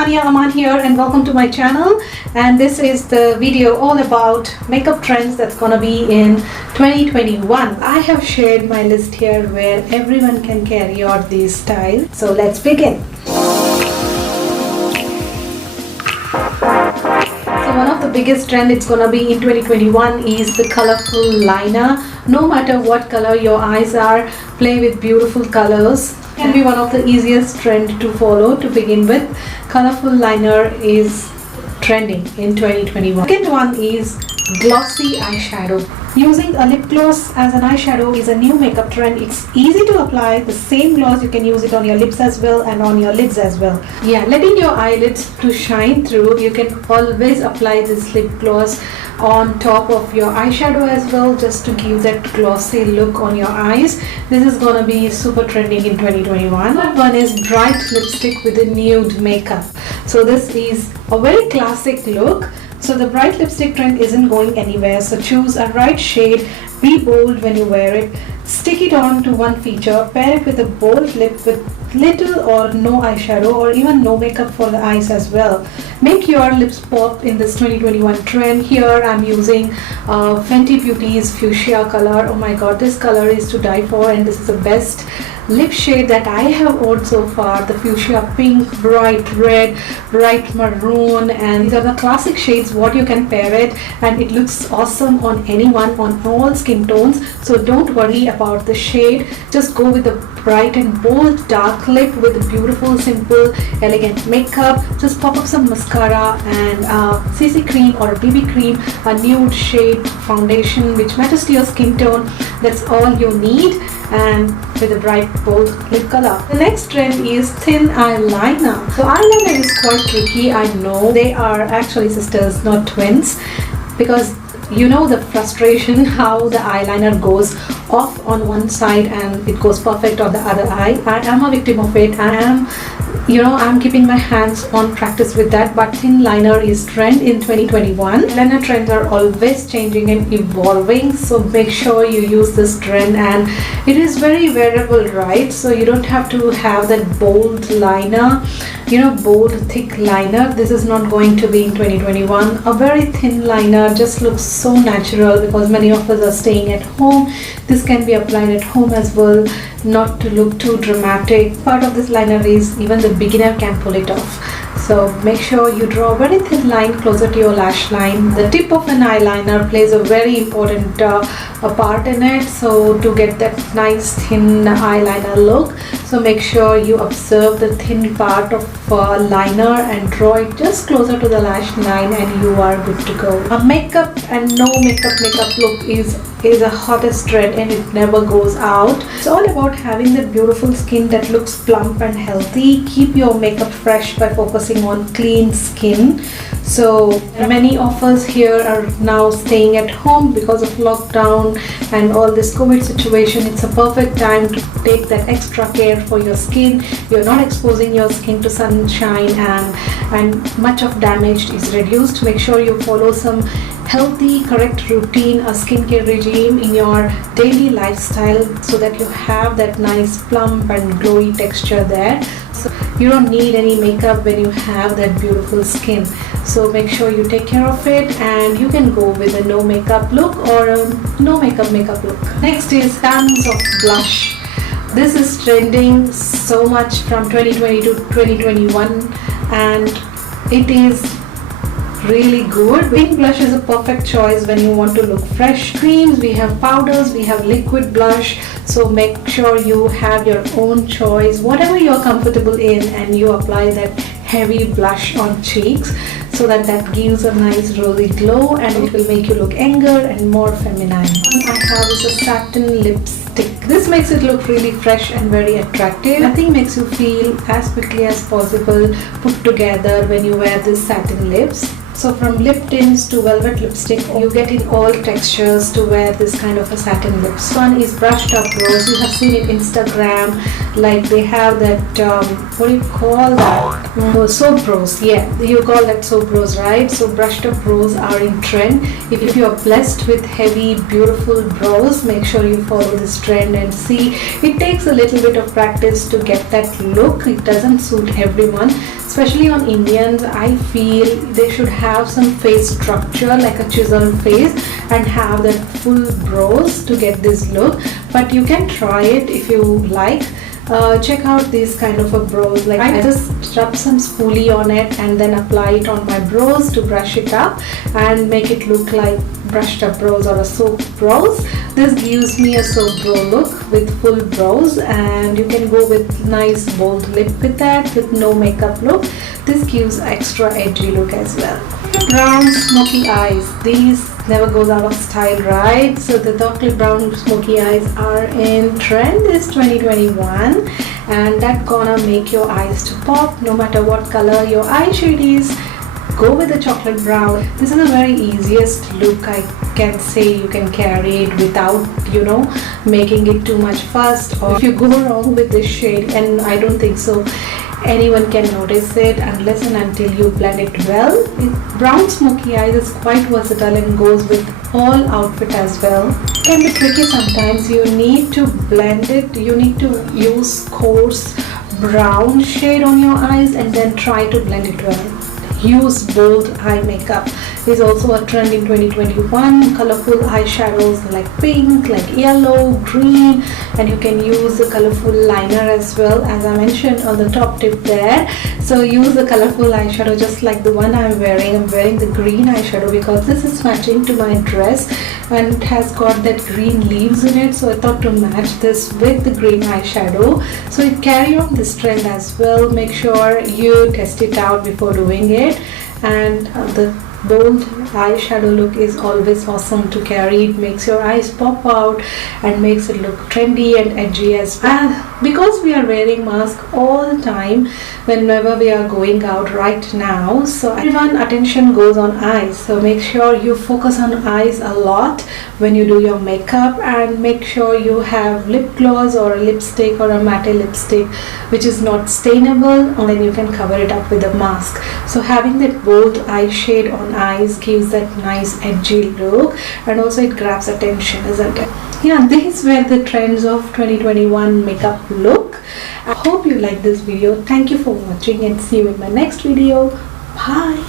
Sania Aman here and welcome to my channel, and this is the video all about makeup trends that's gonna be in 2021. I have shared my list here where everyone can carry out these styles. So let's begin. So one of the biggest trend it's gonna be in 2021 is the colorful liner. No matter what color your eyes are, play with beautiful colors. Can be one of the easiest trend to follow to begin with. Colorful liner is trending in 2021. Second one is glossy eyeshadow. Using a lip gloss as an eyeshadow is a new makeup trend. It's easy to apply. The same gloss, you can use it on your lips as well and on your lids as well. Yeah, letting your eyelids to shine through, you can always apply this lip gloss on top of your eyeshadow as well, just to give that glossy look on your eyes. This is gonna be super trending in 2021. One is bright lipstick with a nude makeup. So this is a very classic look. So the bright lipstick trend isn't going anywhere. So choose a right shade, be bold when you wear it, stick it on to one feature, pair it with a bold lip with little or no eyeshadow or even no makeup for the eyes as well. Make your lips pop in this 2021 trend. Here I'm using Fenty Beauty's fuchsia color. Oh my god, this color is to die for, and this is the best lip shade that I have owned so far. The fuchsia pink, bright red, bright maroon, and these are the classic shades what you can pair it, and it looks awesome on anyone, on all skin tones. So don't worry about the shade, just go with the bright and bold dark lip with a beautiful, simple, elegant makeup. Just pop up some mascara and CC cream or a BB cream, a nude shade foundation which matches to your skin tone. That's all you need, and with a bright bold lip color. The next trend is thin eyeliner. So eyeliner is quite tricky, I know. They are actually sisters, not twins, because you know the frustration how the eyeliner goes off on one side and it goes perfect on the other eye. I am a victim of it. I'm keeping my hands on practice with that, but thin liner is trend in 2021. Liner trends are always changing and evolving, so make sure you use this trend, and it is very wearable, right? So you don't have to have that bold liner, bold thick liner. This is not going to be in 2021. A very thin liner just looks so natural because many of us are staying at home. This can be applied at home as well, not to look too dramatic. Part of this liner is even the beginner can pull it off. So make sure you draw a very thin line closer to your lash line. The tip of an eyeliner plays a very important part in it, so to get that nice thin eyeliner look. So make sure you observe the thin part of liner and draw it just closer to the lash line, and you are good to go. A makeup and no makeup look is a hottest trend, and it never goes out. It's all about having that beautiful skin that looks plump and healthy. Keep your makeup fresh by focusing on clean skin. So many of us here are now staying at home because of lockdown and all this COVID situation. It's a perfect time to take that extra care for your skin. You're not exposing your skin to sunshine, and much of damage is reduced. Make sure you follow some healthy, correct routine, a skincare regime in your daily lifestyle, so that you have that nice plump and glowy texture there. So you don't need any makeup when you have that beautiful skin. So make sure you take care of it, and you can go with a no makeup look or a no makeup look. Next is tons of blush. This is trending so much from 2020 to 2021, and it is really good. Pink blush is a perfect choice when you want to look fresh. Creams, we have powders, we have liquid blush, so make sure you have your own choice, whatever you're comfortable in, and you apply that heavy blush on cheeks so that gives a nice rosy glow, and it will make you look younger and more feminine. I have is a satin lipstick. This makes it look really fresh and very attractive. Nothing makes you feel as quickly as possible put together when you wear this satin lips. So from lip tints to velvet lipstick, you get in all textures to wear this kind of a satin lips. This one is brushed up rose. You have seen it Instagram, like they have that, what do you call that? Oh, soap rose. Yeah, you call that soap rose, right? So brushed up rose are in trend. If you are blessed with heavy, beautiful brows, make sure you follow this trend and see. It takes a little bit of practice to get that look. It doesn't suit everyone. Especially on Indians, I feel they should have some face structure like a chiseled face and have that full brows to get this look. But you can try it if you like. Check out these kind of a brows. Like I just rub some spoolie on it and then apply it on my brows to brush it up and make it look like brushed up brows or a soap brows. This gives me a soap brow look with full brows, and you can go with nice bold lip with that with no makeup look. This gives extra edgy look as well. Brown smoky eyes. These never goes out of style, right? So the dark lip brown smoky eyes are in trend this 2021, and that gonna make your eyes to pop no matter what color your eye shade is. Go with the chocolate brown. This is the very easiest look I can say you can carry it without, making it too much fuss. Or if you go wrong with this shade, and I don't think so anyone can notice it unless and until you blend it well. Brown smoky eyes is quite versatile and goes with all outfit as well. It can be tricky sometimes. You need to blend it. You need to use coarse brown shade on your eyes and then try to blend it well. Use bold eye makeup is also a trend in 2021. Colorful eyeshadows like pink, like yellow, green, and you can use a colorful liner as well, as I mentioned on the top tip there. So use a colorful eyeshadow just like the one I'm wearing. I'm wearing the green eyeshadow because this is matching to my dress and it has got that green leaves in it, so I thought to match this with the green eyeshadow. So it carry on this trend as well. Make sure you test it out before doing it. And the bold eyeshadow look is always awesome to carry. It makes your eyes pop out and makes it look trendy and edgy as well. And because we are wearing mask all the time whenever we are going out right now, so everyone attention goes on eyes. So make sure you focus on eyes a lot when you do your makeup, and make sure you have lip gloss or a lipstick or a matte lipstick which is not stainable, and then you can cover it up with a mask. So having that bold eye shade on eyes gives that nice edgy look, and also it grabs attention, isn't it? Yeah, these were the trends of 2021 makeup look. I hope you like this video. Thank you for watching and see you in my next video. Bye.